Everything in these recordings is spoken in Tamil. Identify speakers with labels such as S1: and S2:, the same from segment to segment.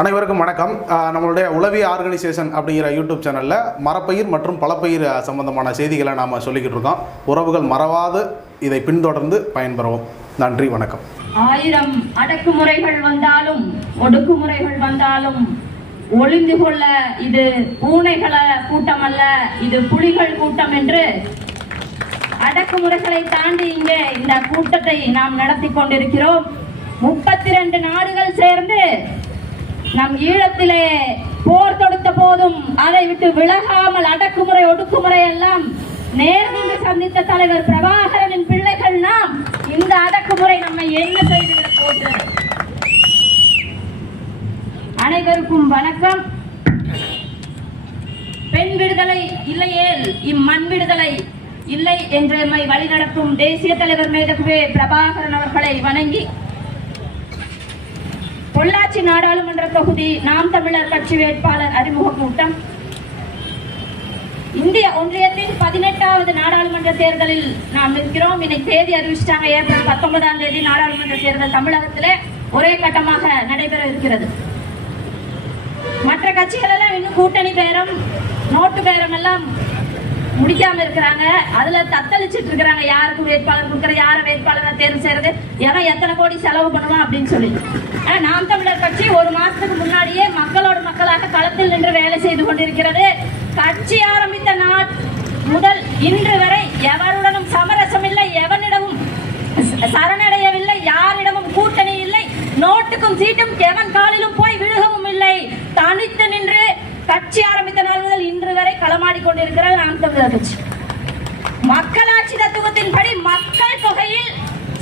S1: அனைவருக்கும் வணக்கம். நம்மளுடைய உளவிய ஆர்கனைசேஷன் அப்படிங்கிற யூடியூப் சேனலில் மரப்பயிர் மற்றும் பலப்பயிர் சம்பந்தமான செய்திகளை நாம் சொல்லிக்கிட்டு இருக்கோம். உறவுகள் மறவாது. இதை பின்தொடர்ந்து பயன்பெறுவோம். நன்றி வணக்கம்.
S2: ஆயிரம் அடக்குமுறைகள் வந்தாலும் ஒடுக்குமுறைகள் வந்தாலும் ஒளிந்து கொள்ள இது பூனைகள கூட்டம் அல்ல இது புலிகள் கூட்டம் என்று அடக்குமுறைகளை தாண்டி இங்கே இந்த கூட்டத்தை நாம் நடத்தி கொண்டிருக்கிறோம். முப்பத்தி ரெண்டு நாடுகள் சேர்ந்து நம் ஈழத்திலே போர் தொடுத்த போதும் அதை விட்டு விலகாமல் அடக்குமுறை ஒடுக்குமுறை எல்லாம் நேர்ந்து சந்தித்த தலைவர் பிரபாகரனின் பிள்ளைகள் நாம் இந்த அடக்குமுறை நம்மை என்ன செய்துவிடப் போகிறது? அனைவருக்கும் வணக்கம். பெண் விடுதலை இல்லையேல் இம்மண் விடுதலை இல்லை என்று எம்மை வழிநடத்தும் தேசிய தலைவர் மேதகுவே பிரபாகரன் அவர்களை வணங்கி பொள்ளாச்சி நாடாளுமன்ற தொகுதி நாம் தமிழர் கட்சி வேட்பாளர் அறிமுக கூட்டம். இந்திய ஒன்றியத்தின் பதினெட்டாவது நாடாளுமன்ற தேர்தலில் நாம் நிற்கிறோம். இன்னைக்கு தேதி அறிவிச்சிட்டாங்க. ஏப்ரல் பத்தொன்பதாம் தேதி நாடாளுமன்ற தேர்தல் தமிழகத்திலே ஒரே கட்டமாக நடைபெற இருக்கிறது. மற்ற கட்சிகள் எல்லாம் இன்னும் கூட்டணி பேரம் நோட்டு பேரம் எல்லாம் முடிக்காம இருக்கிறாங்க. அதுல தத்தளிச்சிட்டு இருக்கிறாங்க. யாருக்கு வேட்பாளர் கொடுக்கற யார வேட்பாளரை தேர்வு செய்யறது? எவன் எத்தனை கோடி செலவு பண்ணுவான் அப்படின்னு சொல்லி. நாம் தமிழர் கட்சி ஒரு மாசத்துக்கு முன்னாடியே மக்களோட மக்களாக களத்தில் நின்று வேலை செய்து கொண்டிருக்கிறது. கட்சி ஆரம்பித்த நாள் முதல் இன்று வரை எவருடனும் சமரசம் இல்லை எவனிடமும் சரணடையவில்லை யாரிடமும் கூட்டணி இல்லை நோட்டுக்கும் சீட்டும் எவன் காலிலும் போய் விழுகவும் இல்லை தனித்து நின்று கட்சி ஆரம்பித்த நாள் முதல் இன்று வரை களமாடி கொண்டிருக்கிறது நாம் தமிழர் கட்சி. மக்களாட்சி தத்துவத்தின் படி மக்கள் தொகையில்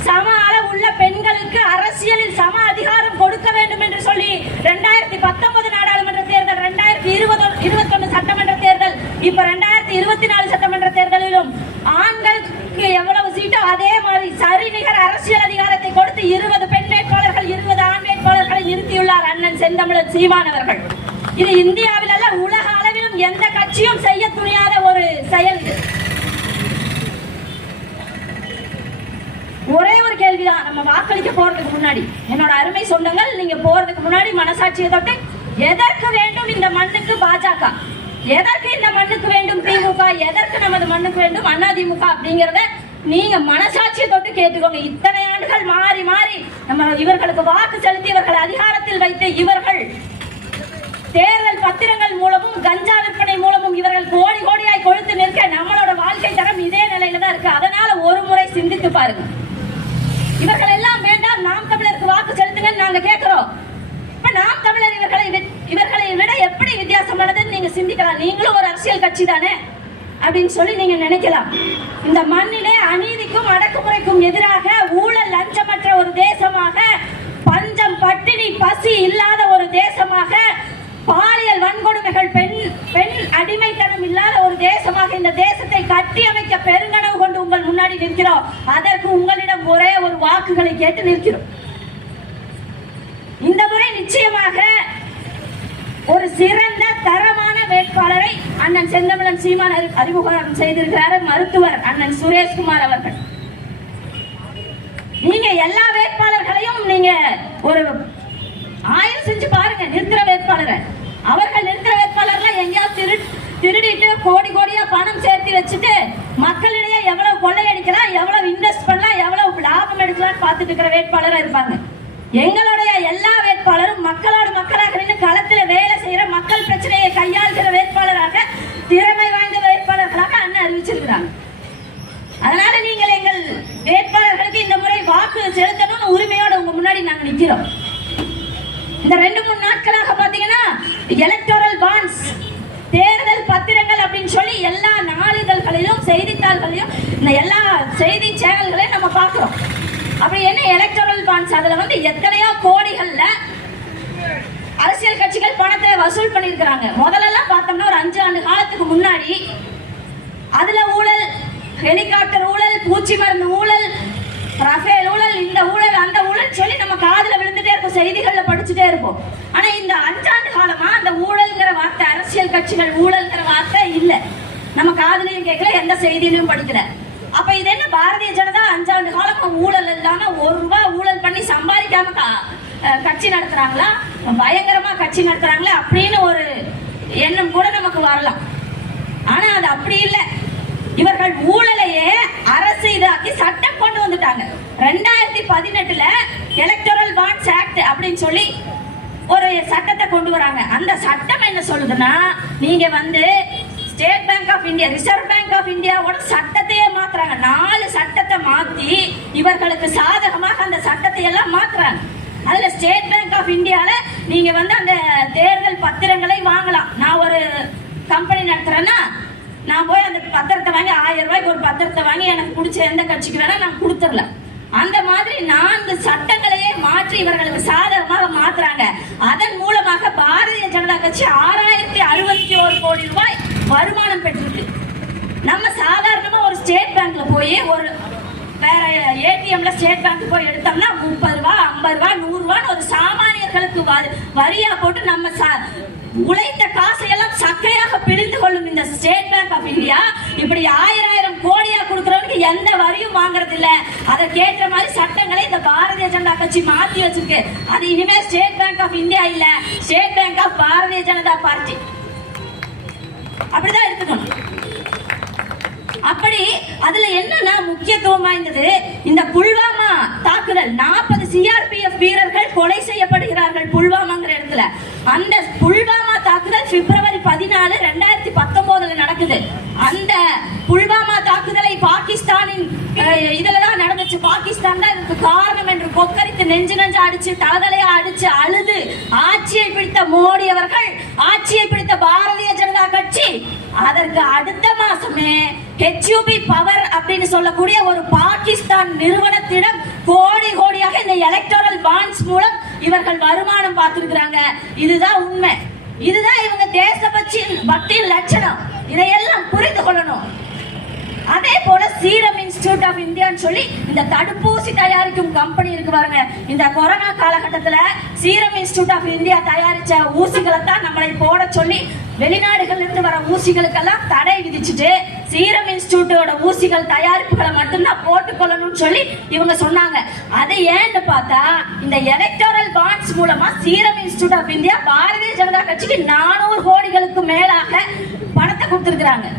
S2: சம அளவு உள்ள பெண்களுக்கு அரசியலில் சம அதிகாரம் கொடுக்க வேண்டும் என்று சொல்லி ரெண்டாயிரத்தி பத்தொன்பது நாடாளுமன்ற தேர்தல் ரெண்டாயிரத்தி இருபது இருபத்தொன்னு சட்டமன்ற தேர்தல் இப்ப ரெண்டாயிரத்தி இருபத்தி நாலு சட்டமன்ற தேர்தலிலும் ஆண்களுக்கு எவ்வளவு சீட்டோ அதே மாதிரி சரிநிகர் அரசியல் அதிகாரத்தை கொடுத்து இருபது பெண் வேட்பாளர்கள் இருபது ஆண் வேட்பாளர்களை நிறுத்தியுள்ளார் அண்ணன் செந்தமிழன் சீமானவர்கள் இது இந்தியாவில் அல்ல உலக அளவிலும் எந்த கட்சியும் செய்ய துணியாத ஒரு செயல் இது கேள்விதான் நம்ம வாக்களிக்க போறதுக்கு முன்னாடி. என்னோட அருமை சொந்தங்கள் நீங்க போறதுக்கு முன்னாடி மனசாட்சியை தொட்டு எதற்கு வேண்டும் இந்த மண்ணுக்கு பாஜக? எதற்கு இந்த மண்ணுக்கு வேண்டும் திமுக? எதற்கு நமது மண்ணுக்கு வேண்டும் அதிமுக அப்படிங்கறத நீங்க மனசாட்சியை தொட்டு கேட்டுக்கோங்க. இத்தனை ஆண்டுகள் மாறி மாறி நம்ம இவர்களுக்கு வாக்கு செலுத்தி இவர்கள் அதிகாரத்தில் வைத்த இவர்கள் தேர்தல் பத்திரங்கள் மூலமும் கஞ்சா விற்பனை மூலமும் இவர்கள் கோடி கோடியாய் கொழுத்து நிற்க நம்மளோட வாழ்க்கை தரம் இதே நிலையில தான் இருக்கு. அதனால ஒரு முறை சிந்தித்து பாருங்க. இவர்கள் எல்லாம் வேண்டாம். நாம் தமிழருக்கு வாக்கு செலுத்துங்க நாங்க கேட்கிறோம் இப்ப நாம் தமிழர் இவர்களை இவர்களை விட எப்படி வித்தியாசமானதுன்னு நீங்க சிந்திக்கலாம். நீங்களும் ஒரு அரசியல் கட்சி தானே? அப்படின்னு சொல்லி நீங்க நினைக்கலாம். இந்த மண்ணிலே அநீதிக்கும் அடக்குமுறைக்கும் எதிராக ஊழல் லஞ்சமற்ற ஒரு தேசமாக பஞ்சம் பட்டினி பசி இல்லாத ஒரு தேசமாக பாலியல் வன்கொடுமைகள் பெண் பெண் அடிமைத்தனம் இல்லாத ஒரு தேசமாக இந்த தேசத்தை கட்டியமைக்க பெருங்கனவு முன்னாடி நிற்கிறோம். அதற்கு உங்களிடம் ஒரே ஒரு வாக்குகளை கேட்டு நிற்கிறோம். இந்த முறை நிச்சயமாக ஒரு சிறந்த தரமான வேட்பாளரை அண்ணன் செந்தமிழன் சீமான் அறிமுகம் செய்திருக்கிறார் மருத்துவர் அண்ணன் சுரேஷ்குமார் அவர்கள். நீங்க எல்லா வேட்பாளர்களையும் நீங்க ஒரு ஆய்வு செஞ்சு பாருங்க நிற்கிற வேட்பாளரை. அவர்கள் நிற்கிற வேட்பாளர்ல எங்கேயாவது திரு திருடிட்டு கோடி கோடியா பணம் சேர்த்து வச்சுட்டு மக்களிடையே எவ்வளவு கொள்ளையடிக்கலாம் எவ்வளவு இன்வெஸ்ட் பண்ணலாம் எவ்வளவு லாபம் எடுக்கலாம்னு பார்த்துட்டு இருக்கிற வேட்பாளராக இருப்பாங்க. எங்களுடைய எல்லா வேட்பாளரும் மக்களோடு மக்களாக நின்று களத்தில் வேலை செய்யற மக்கள் பிரச்சனையை கையாளுகிற வேட்பாளராக திறமை வாய்ந்த வேட்பாளர்களாக அண்ணன் அறிவிச்சிருக்கிறாங்க. அதனால நீங்கள் எங்கள் வேட்பாளர்களுக்கு இந்த முறை வாக்கு செலுத்தணும்னு உரிமையோட உங்க முன்னாடி நாங்க நிக்கிறோம். இந்த ரெண்டு மூணு நாட்களாக பாத்தீங்கன்னா எலக்டோரல் பாண்ட்ஸ் தேர்தல் பத்திரங்கள் அப்படின்னு சொல்லி எல்லா நாளிதழ்களிலும் செய்தித்தாள்களிலும் இந்த எல்லா செய்தி சேனல்களையும் நம்ம பார்க்கிறோம். அப்படி என்ன எலக்டோரல் பாண்ட்ஸ் அதுல வந்து எத்தனையோ கோடிகள்ல அரசியல் கட்சிகள் பணத்தை வசூல் பண்ணியிருக்கிறாங்க. முதல்ல பார்த்தோம்னா ஒரு அஞ்சு முன்னாடி அதுல ஊழல் ஹெலிகாப்டர் ஊழல் பூச்சி மருந்து ஊழல் ரஃபேல் ஊழல் இந்த ஊழல் அந்த ஊழல் சொல்லி நம்ம காதுல விழுந்துட்டே இருப்போம் செய்திகளில் படிச்சுட்டே இருப்போம். ஆனா இந்த அஞ்சாண்டு காலமா அந்த ஊழல் அரசியல் கட்சிகள் ஊழல்ங்கிற வார்த்தை இல்ல. நம்ம காதலையும் கேட்கல எந்த செய்தியிலையும் படிக்கல. அப்ப இது என்ன பாரதிய ஜனதா அஞ்சாண்டு காலமா ஊழல் இல்லாம ஒரு ரூபாய் ஊழல் பண்ணி சம்பாதிக்காம கட்சி நடத்துறாங்களா? பயங்கரமா கட்சி நடத்துறாங்களா அப்படின்னு ஒரு எண்ணம் கூட நமக்கு வரலாம். ஆனா அது அப்படி இல்லை. இவர்கள் ஊழலையே அரசு இதாக்கி சட்டம் கொண்டு வந்துட்டாங்க. ரெண்டாயிரத்தி பதினெட்டுல எலக்டோரல் பாண்ட்ஸ் ஆக்ட் அப்படின்னு சொல்லி ஒரு சட்டத்தை கொண்டு வராங்க. அந்த சட்டம் என்ன சொல்லுதுன்னா நீங்க வந்து State Bank of India Reserve Bank of இந்தியாவோட சட்டத்தையே மாத்துறாங்க. நாலு சட்டத்தை மாத்தி இவர்களுக்கு சாதகமாக அந்த சட்டத்தை எல்லாம் மாத்துறாங்க. அதுல ஸ்டேட் பேங்க் ஆஃப் இந்தியால நீங்க வந்து அந்த தேர்தல் பத்திரங்களை வாங்கலாம். நான் ஒரு கம்பெனி நடத்துறேன்னா நான் போய் அந்த பத்திரத்தை வாங்கி ஆயிரம் ரூபாய்க்கு ஒரு பத்திரத்தை வாங்கி எனக்கு பிடிச்ச எந்த கட்சிக்கு வேணா நான் கொடுத்துடலாம். அந்த மாதிரி நான்கு சட்டங்களையே மாற்றி இவர்களுக்கு சாதகமாக மாத்துறாங்க. அதன் மூலமாக பாரதிய ஜனதா கட்சி ஆறாயிரத்தி அறுபத்தி ஒரு கோடி ரூபாய் வருமானம் பெற்றிருக்கு. நம்ம சாதாரணமா ஒரு ஸ்டேட் பேங்க்ல போய் ஒரு வேற ஏடிஎம்ல ஸ்டேட் பேங்க் போய் எடுத்தோம்னா முப்பது ரூபா ஐம்பது ரூபா நூறு ரூபான்னு ஒரு சாமானியர்களுக்கு வரியா போட்டு நம்ம சா- உழைத்த காசை எல்லாம் சக்கையாக பிரிந்து கொள்ளும் இந்த ஸ்டேட் பேங்க் ஆஃப் இந்தியா இப்படி ஆயிரம் ஆயிரம் கோடியா கொடுக்கறவனுக்கு எந்த வரியும் வாங்குறது இல்ல அதற்கேற்ற மாதிரி சட்டங்களை இந்த பாரதிய ஜனதா கட்சி மாத்தி வச்சிருக்கு. அது இனிமே ஸ்டேட் பேங்க் ஆஃப் இந்தியா இல்ல. State Bank of Bharatiya Janata Party. அப்படிதான் எடுத்துக்கணும் அப்படி அதுல என்னன்னா முக்கியத்துவம் வாய்ந்தது இந்த புல்வாமா தாக்குதல். நாற்பது சிஆர்பிஎஃப் வீரர்கள் கொலை செய்யப்படுகிறார்கள் புல்வாமாங்கிற இடத்துல. அந்த புல்வாமா தாக்குதல் பிப்ரவரி பதினாலு ரெண்டாயிரத்தி பத்தொன்பதுல நடக்குது. அந்த புல்வாமா தாக்குதலை பாகிஸ்தானின் இதுலதான் நடந்துச்சு. பாகிஸ்தான் தான் இதுக்கு காரணம் என்று கொக்கரித்து நெஞ்சு நெஞ்சு அடிச்சு தலதலையா அடிச்சு அழுது ஆட்சியை பிடித்த மோடி அவர்கள் ஆட்சியை பிடித்த பாரதிய ஜனதா கட்சி அதற்கு அடுத்த மாசமே ஹெச்யூபி பவர் அப்படின்னு சொல்லக்கூடிய ஒரு பாகிஸ்தான் நிறுவனத்திடம் கோடி கோடியாக இந்த எலக்டோரல் பாண்ட்ஸ் மூலம் இவர்கள் வருமானம் பார்த்திருக்கிறாங்க. இதுதான் உண்மை. இதுதான் இவங்க தேசபக்தியின் பக்தியின் லட்சணம். இதையெல்லாம் புரிந்து கொள்ளணும். அதே போல சீரம் இன்ஸ்டியூட் ஆஃப் இந்தியான்னு சொல்லி இந்த தடுப்பூசி தயாரிக்கும் கம்பெனி இருக்கு பாருங்க. இந்த கொரோனா காலகட்டத்தில் சீரம் இன்ஸ்டியூட் ஆஃப் இந்தியா தயாரிச்ச ஊசிகளை தான் நம்மளை போட சொல்லி வெளிநாடுகள்ல இருந்து வர ஊசிகளுக்கெல்லாம் தடை விதிச்சுட்டு சீரம் இன்ஸ்டியூட்டோட ஊசிகள் தயாரிப்புகளை மட்டும்தான் போட்டுக்கொள்ளணும்னு சொல்லி இவங்க சொன்னாங்க. அது ஏன்னு பார்த்தா இந்த எலக்டோரல் பாண்ட்ஸ் மூலமா Serum Institute of India Bharatiya Janata கட்சிக்கு நானூறு கோடிகளுக்கு மேலாக பணத்தை கொடுத்துருக்குறாங்க.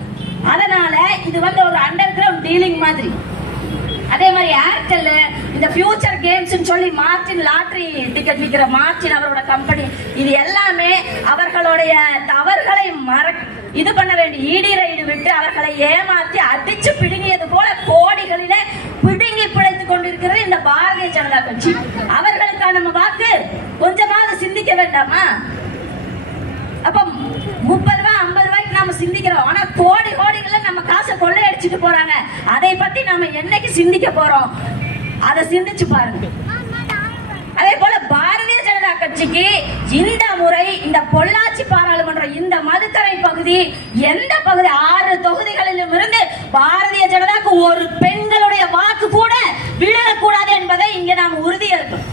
S2: அதனால இது வந்து ஒரு அண்டர் கிரவுண்ட் டீலிங் மாதிரி. அதே மாதிரி ஏர்டெல் இந்த ஃபியூச்சர் கேம்ஸ் சொல்லி மார்டின் லாட்ரி டிக்கெட் விற்கிற மார்டின் அவரோட கம்பெனி இது எல்லாமே அவர்களுடைய தவறுகளை மற இது பண்ண வேண்டிய ஈடி ரைடு விட்டு அவர்களை ஏமாத்தி அடிச்சு பிடுங்கியது போல கோடிகளிலே பிடுங்கி பிழைத்துக் கொண்டிருக்கிறது இந்த பாரதிய ஜனதா கட்சி. அவர்களுக்கான நம்ம வாக்கு கொஞ்சமாவது சிந்திக்க வேண்டாமா? அப்ப முப்பது ரூபாய் ஐம்பது ரூபாய்க்கு நாம சிந்திக்கிறோம். ஆனா கோடி கோடிகளை நம்ம காசை கொள்ளையடிச்சிட்டு போறாங்க. அதை பத்தி நாம என்னைக்கு சிந்திக்க போறோம்? அதை சிந்திச்சு பாருங்க. அதே போல பாரதிய கட்சிக்கு இந்த முறை இந்த பொள்ளாச்சி பாராளுமன்றம் இந்த மதுக்கரை பகுதி எந்த பகுதி? ஆறு தொகுதிகளிலும் இருந்து பாரதிய ஜனதாக்கு ஒரு பெண்களுடைய வாக்கு கூட விழக்கூடாது என்பதை இங்கே நாம் உறுதியேற்கிறோம்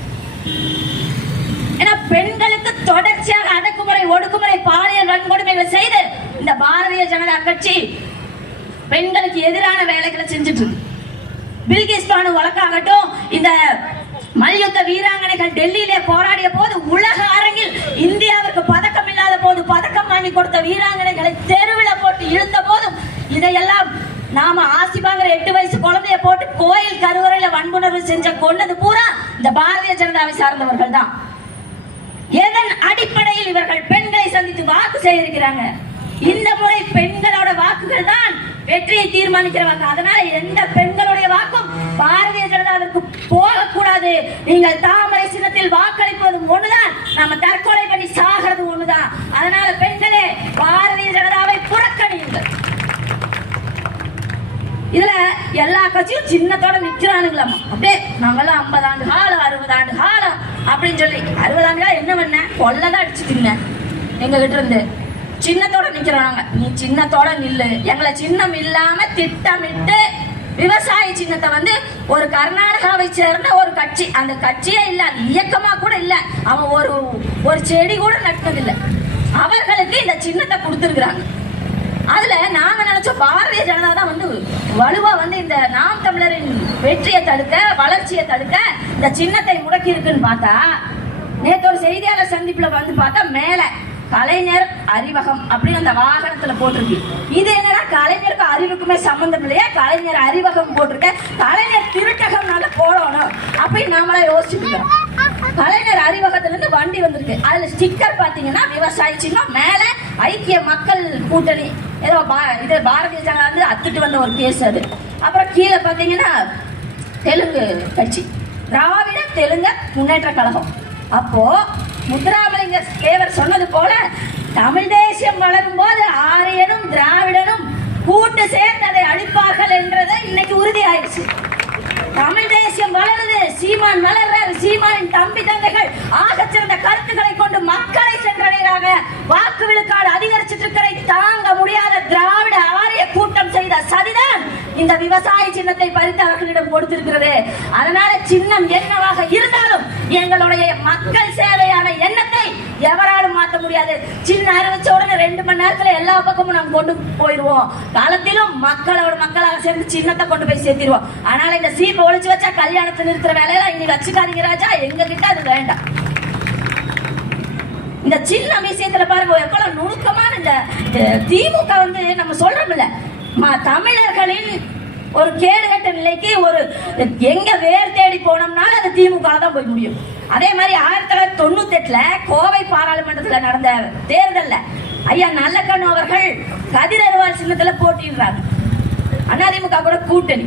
S2: ஏன்னா பெண்களுக்கு தொடர்ச்சியாக அடக்குமுறை ஒடுக்குமுறை பாலியல் வன்கொடுமைகளை செய்து இந்த பாரதிய ஜனதா கட்சி பெண்களுக்கு எதிரான வேலைகளை செஞ்சுட்டு இருக்கு. பில்கிஸ்தானு வழக்காகட்டும் இந்த மல்யுத்த வீராங்கனைகள் டெல்லியிலே போராடிய போது உலக அரங்கில் இந்தியாவிற்கு பதக்கம் இல்லாத போது பதக்கம் வாங்கி கொடுத்த வீராங்கனைகளை தெருவில் போட்டு இழுத்த போதும் இதையெல்லாம் நாம ஆசிபாங்கிற எட்டு வயசு குழந்தைய போட்டு கோயில் கருவறையில வன்புணர்வு செஞ்ச கொண்டது பூரா இந்த பாரதிய ஜனதாவை சார்ந்தவர்கள் தான். எதன் அடிப்படையில் இவர்கள் பெண்களை சந்தித்து வாக்கு செய்திருக்கிறாங்க இந்த முறை பெண்களோட வாக்குகள் தான் வெற்றியை தீர்மானிக்கிறவங்க. அதனால எந்த பெண்களுடைய வாக்கும் பாரதிய ஜனதாவிற்கு போகக்கூடாது. நீங்கள் தாமரை சின்னத்தில் வாக்களிப்பதும் ஒண்ணுதான். நம்ம தற்கொலை பண்ணி சாகிறது ஒண்ணுதான். அதனால பெண்களே பாரதிய ஜனதாவை புறக்கணியுங்கள் இதுல எல்லா கட்சியும் சின்னத்தோட நிக்கிறானுங்களாமா அப்படியே நாங்கெல்லாம் ஐம்பது ஆண்டு காலம் அறுபது ஆண்டு காலம் அப்படின்னு சொல்லி அறுபது ஆண்டு காலம் என்ன பண்ண? கொள்ளதான் அடிச்சுட்டீங்க எங்க கிட்ட இருந்து. சின்னத்தோட நிக்கிறாங்க நீ சின்னத்தோட நில்லு. எங்களை சின்னம் இல்லாம திட்டமிட்டு விவசாய சின்னத்தை வந்து ஒரு கர்நாடகாவை சேர்ந்த ஒரு கட்சி. அந்த கட்சியே இல்ல அது இயக்கமா கூட இல்ல. அவன் ஒரு ஒரு செடி கூட நட்டதில்லை அவர்களுக்கு இந்த சின்னத்தை கொடுத்துருக்குறாங்க. அதுல நாங்க நினைச்சோம் பாரதிய ஜனதா தான் வந்து வலுவா வந்து இந்த நாம் தமிழரின் வெற்றியை தடுக்க வளர்ச்சியை தடுக்க இந்த சின்னத்தை முடக்கி இருக்குன்னு பார்த்தா நேற்று ஒரு செய்தியாளர் சந்திப்புல வந்து பார்த்தா மேலே கலைஞர் அறிவகம் அப்படின்னு அந்த வாகனத்துல போட்டிருக்கு. இது என்னடா கலைஞருக்கும் அறிவுக்குமே சம்பந்தம் இல்லையா? கலைஞர் அறிவகம் போட்டிருக்க கலைஞர் திருட்டகம்னால போடணும் அப்படின்னு நாமளா யோசிச்சுக்கிறோம் கலைஞர் அறிவகத்துல இருந்து வண்டி வந்திருக்கு. அதுல ஸ்டிக்கர் பாத்தீங்கன்னா விவசாய சின்னம் மேல ஐக்கிய மக்கள் கூட்டணி. ஏதோ பா- இது பாரதிய ஜனதா வந்து அத்துட்டு வந்த ஒரு கேஸ் அது. அப்புறம் கீழே பாத்தீங்கன்னா தெலுங்கு கட்சி. திராவிட தெலுங்கு முன்னேற்ற கழகம். அப்போ முத்துராமலிங்க தேவர் சொன்னது போல தமிழ் தேசியம் வளரும் போது ஆரியனும் திராவிடனும் கூட்டு சேர்ந்து அதை அழிப்பார்கள் என்றது இன்னைக்கு உறுதி ஆயிடுச்சு தமிழ் தேசியம் வளருது சீமான் வளர்றாரு. சீமானின் தம்பி தந்தைகள் ஆக சிறந்த கருத்துக்களை கொண்டு மக்களை சென்றடைகிறாங்க வாக்கு விழுக்காடு அதிகரிச்சிட்டு இருக்கிறதை தாங்க முடியாத திராவிட ஆரிய கூட்டம் செய்த சதிதான் இந்த விவசாய சின்னத்தை பறித்து அவர்களிடம் கொடுத்திருக்கிறது. அதனால சின்னம் என்னவாக இருந்தாலும் எங்களுடைய மக்கள் சேவை எவராலும் மாற்ற முடியாது. சின்ன அறிவிச்ச உடனே ரெண்டு மணி நேரத்துல எல்லா பக்கமும் நம்ம கொண்டு போயிடுவோம் காலத்திலும் மக்களோட மக்களாக சேர்ந்து சின்னத்தை கொண்டு போய் சேர்த்திருவோம் அதனால இந்த சீப்பை ஒழிச்சு வச்சா கல்யாணத்தை நிறுத்துற வேலையெல்லாம் இனி வச்சுக்காதீங்க ராஜா. எங்க கிட்ட அது வேண்டாம். இந்த சின்ன விஷயத்துல பாருங்க எவ்வளவு நுணுக்கமான இந்த திமுக வந்து நம்ம சொல்றோம்ல ம- தமிழர்களின் ஒரு கேடுகட்ட நிலைக்கு ஒரு எங்க வேர் தேடி போனோம்னாலும் அது திமுக தான் போய் முடியும். அதே மாதிரி ஆயிரத்தி தொள்ளாயிரத்தி தொண்ணூத்தி எட்டுல கோவை பாராளுமன்றத்துல நடந்த தேர்தல்ல. ஐயா நல்லக்கண்ணு அவர்கள் கதிரருவாள் சின்னத்துல போட்டிடுறாங்க அதிமுக கூட கூட்டணி.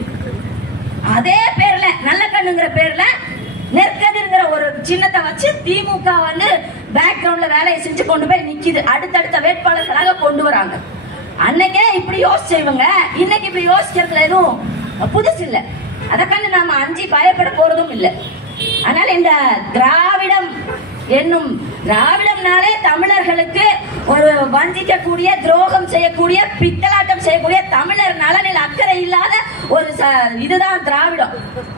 S2: அதே பேர்ல நல்ல கண்ணுங்கிற பேர்ல நெற்கதிர்ங்கிற ஒரு சின்னத்தை வச்சு திமுக வந்து பேக்ரவுண்ட்ல வேலையை செஞ்சு கொண்டு போய் நிக்குது. அடுத்தடுத்த வேட்பாளர்களாக கொண்டு வராங்க. அன்னைக்கே இப்படி யோசிச்ச இவங்க. இன்னைக்கு இப்படி யோசிக்கிறதுல எதுவும் புதுசு இல்லை. அதை கண்டு நாம அஞ்சு பயப்பட போறதும் இல்லை. அதனால இந்த திராவிடம் என்னும் திராவிடம்னாலே தமிழர்களுக்கு ஒரு வஞ்சிக்கக்கூடிய துரோகம் செய்யக்கூடிய பித்தலாட்டம் செய்யக்கூடிய தமிழர் நலனில் அக்கறை இல்லாத ஒரு ச- இதுதான் திராவிடம்.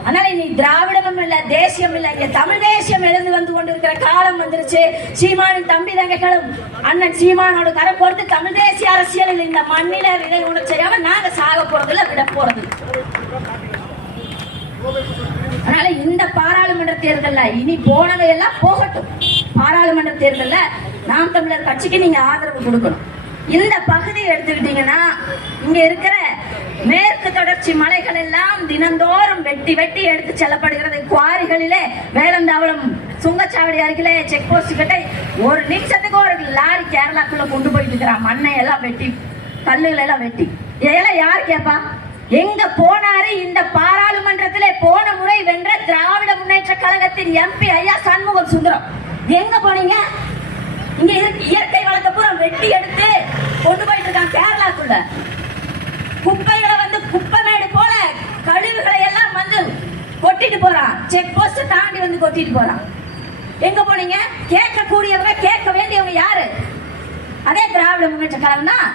S2: அதனால இனி திராவிடமும் இல்ல தேசியம் இல்ல. இங்க தமிழ் தேசியம் எழுந்து வந்து கொண்டிருக்கிற காலம் வந்துருச்சு. சீமானின் தம்பி தங்கைகளும் அண்ணன் சீமானோட கரை பொறுத்து தமிழ் தேசிய அரசியலில் இந்த மண்ணில விதை உணர் நாங்க சாக போறதில்ல விட போறது அதனால இந்த பாராளுமன்ற தேர்தல்ல இனி போனவை எல்லாம் போகட்டும். பாராளுமன்ற தேர்தல்ல நாம் தமிழர் கட்சிக்கு நீங்க ஆதரவு கொடுக்கணும். இந்த பகுதியை எடுத்துக்கிட்டீங்கன்னா இங்க இருக்கிற மேற்கு தொடர்ச்சி மலைகள் எல்லாம் தினந்தோறும் வெட்டி வெட்டி எடுத்து செல்லப்படுகிறது. குவாரிகளிலே வேலந்தாவளம் சுங்கச்சாவடி அருகிலே செக் போஸ்ட் கிட்ட ஒரு நிமிஷத்துக்கு ஒரு லாரி கேரளாக்குள்ள கொண்டு போயிட்டு இருக்கிறான். மண்ணை எல்லாம் வெட்டி கல்லுகளை எல்லாம் வெட்டி. இதெல்லாம் யார் கேப்பா? எங்க போனாரு இந்த பாராளுமன்றத்திலே போன முறை வென்ற திராவிட முன்னேற்ற கழகத்தின் எம்பி ஐயா சண்முகம் சுந்தரம். எங்க போனீங்க? இங்க இருக்கு இயற்கை வளத்தை பூரா வெட்டி எடுத்து கொண்டு போயிட்டு இருக்கான் கேரளாக்குள்ள. குப்பைகளை வந்து குப்பைமேடு போல கழிவுகளை எல்லாம் வந்து கொட்டிட்டு போறான். செக் போஸ்ட் தாண்டி வந்து கொட்டிட்டு போறான். எங்க போனீங்க? கேட்கக்கூடியவங்க கேட்க வேண்டியவங்க யாரு? அதே திராவிட முன்னேற்ற கழகம் தான்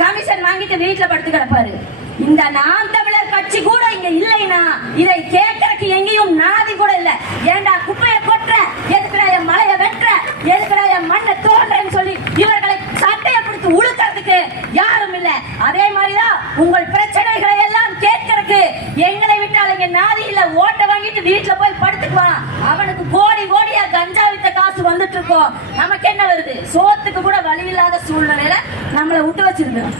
S2: கமிஷன் வாங்கிட்டு வீட்டுல படுத்து கிடப்பாரு. இந்த நாம் தமிழர் கட்சி கூட இங்க இல்லைனா இதை கேட்கறதுக்கு எங்கேயும் நாதி கூட இல்ல. ஏண்டா குப்பையை கொட்டுற? எதுக்குடா என் மலையை வெட்டுற? எதுக்குடா என் மண்ணை தோன்றன்னு சொல்லி இவர்களை சட்டையை பிடித்து உழுக்கிறதுக்கு யாரும் இல்ல. அதே மாதிரிதான் உங்கள் பிரச்சனைகளை எல்லாம் கேட்கறதுக்கு எங்களை விட்டால் இங்க நாதி இல்ல. ஓட்டை வாங்கிட்டு வீட்டுல போய் படுத்துக்குவான். அவனுக்கு கோடி கோடியா கஞ்சா வித்த காசு வந்துட்டு இருக்கோம் நமக்கு என்ன வருது? சோத்துக்கு கூட வழி இல்லாத சூழ்நிலையில நம்மளை விட்டு வச்சிருந்தோம்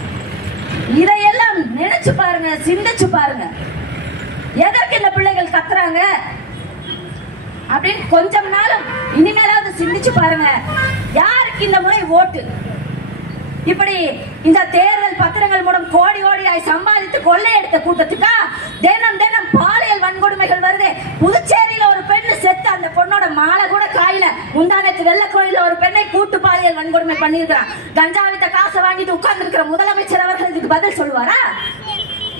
S2: இதை நினைச்சு பாருங்க சிந்திச்சு பாருங்க. எதற்கு இந்த பிள்ளைகள் கத்துறாங்க? அப்படின்னு கொஞ்சம் நாளும் இனிமேலாவது சிந்திச்சு பாருங்க. யாருக்கு இந்த முறை ஓட்டு? இப்படி இந்த தேர்தல் பத்திரங்கள் மூலம் கோடி கோடியாய் சம்பாதித்து கொள்ளையடித்த கூட்டத்துக்கா தினம் தினம் பாலியல் வன்கொடுமைகள் வருது. புதுச்சேரியில ஒரு பெண்ணு செத்து அந்த பொண்ணோட மாலை கூட காயில. முந்தானத்து வெள்ள கோயில ஒரு பெண்ணை கூட்டு பாலியல் வன்கொடுமை பண்ணிருக்கிறான் கஞ்சா வித்த காசை வாங்கிட்டு உட்கார்ந்து இருக்கிற முதலமைச்சர் அவர்கள் இதுக்கு பதில் சொல்லுவாரா?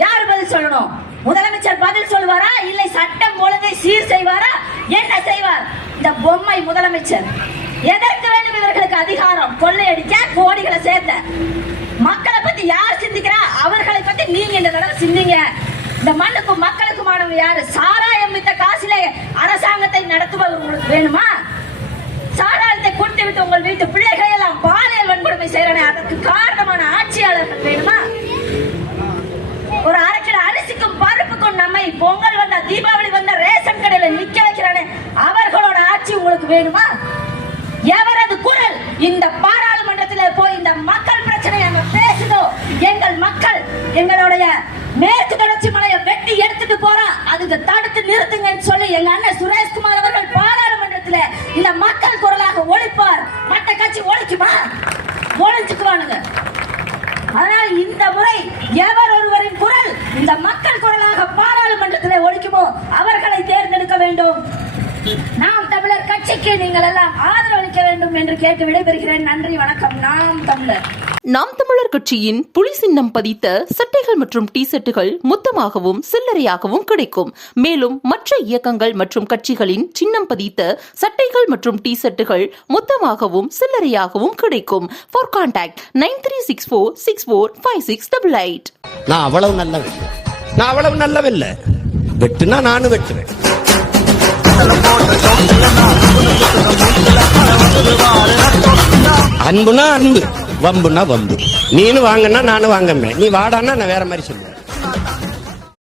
S2: யாரு பதில் சொல்லணும்? முதலமைச்சர் பதில் சொல்லுவாரா? இல்லை சட்டம் ஒழுங்கை சீர் செய்வாரா? என்ன செய்வார்? இந்த பொம்மை முதலமைச்சர். எதற்கு வேண்டும் இவர்களுக்கு அதிகாரம்? கொள்ளையடிக்க கோடிகளை சேர்த்த. மக்களை பத்தி யார் சிந்திக்கிறா? அவர்களை பத்தி நீங்க இந்த தடவை சிந்திங்க. இந்த மண்ணுக்கும் மக்களுக்குமானவங்க யாரு? சாராயம் வித்த காசிலே அரசாங்கத்தை நடத்துபவர் உங்களுக்கு வேணுமா? சாராயத்தை கொடுத்து விட்டு உங்கள் வீட்டு பிள்ளைகளை எல்லாம் பாலியல் வன்கொடுமை செய்யறனே அதற்கு காரணமான ஆட்சியாளர்கள் வேணுமா? ஒரு அரை கிலோ அரிசிக்கும் பருப்புக்கும் நம்மை பொங்கல் வந்த தீபாவளி வந்த ரேஷன் கடையில நிக்க வைக்கிறானே அவர்களோட ஆட்சி உங்களுக்கு வேணுமா? எவரது குரல் இந்த பாராளுமன்றத்தில் போய் இந்த மக்கள் பிரச்சனை அங்க பேசுதோ? எங்கள் மக்கள் எங்களுடைய மேற்கு தொடர்ச்சி மலையை வெட்டி எடுத்துட்டு போறோம் அதுக்கு தடுத்து நிறுத்துங்கன்னு சொல்லி எங்க அண்ணன் சுரேஷ்குமார் அவர்கள் பாராளுமன்றத்தில் இந்த மக்கள் குரலாக ஒழிப்பார். மற்ற கட்சி ஒழிக்குமா? ஒழிச்சுக்குவானுங்க ஆனால் இந்த முறை எவர் ஒரு குரல் இந்த மக்கள் குரலாக பாராளுமன்றத்தில் ஒழிக்குமோ? அவர்களை தேர்ந்தெடுக்க வேண்டும். நாம் தமிழர் கட்சிக்கு நீங்கள் எல்லாம் ஆதரவளிக்க வேண்டும் என்று கேட்டு விடைபெறுகிறேன். நன்றி வணக்கம். நாம் தமிழர்.
S3: நாம் தமிழர் கட்சியின் புலி சின்னம் பதித்த சட்டைகள் மற்றும் டி ஷர்ட்டுகள் மொத்தமாகவும் சில்லறையாகவும் கிடைக்கும். மேலும் மற்ற இயக்கங்கள் மற்றும் கட்சிகளின் சின்னம் பதித்த சட்டைகள் மற்றும் டி ஷர்ட்டுகள் மொத்தமாகவும் சில்லறையாகவும் கிடைக்கும். For contact nine three six four six four five six double eight
S4: நான் அவ்வளவு நல்லவன். நான் அவ்வளவு நல்லவில்லை வெட்டுனா நானும் வெட்டுவேன். அன்புனா அன்பு வம்புனா வம்பு. நீனு வாங்கன்னா நானும் வாங்கமே நீ வாடான்னா நான் வேற மாதிரி சொல்லுவேன்.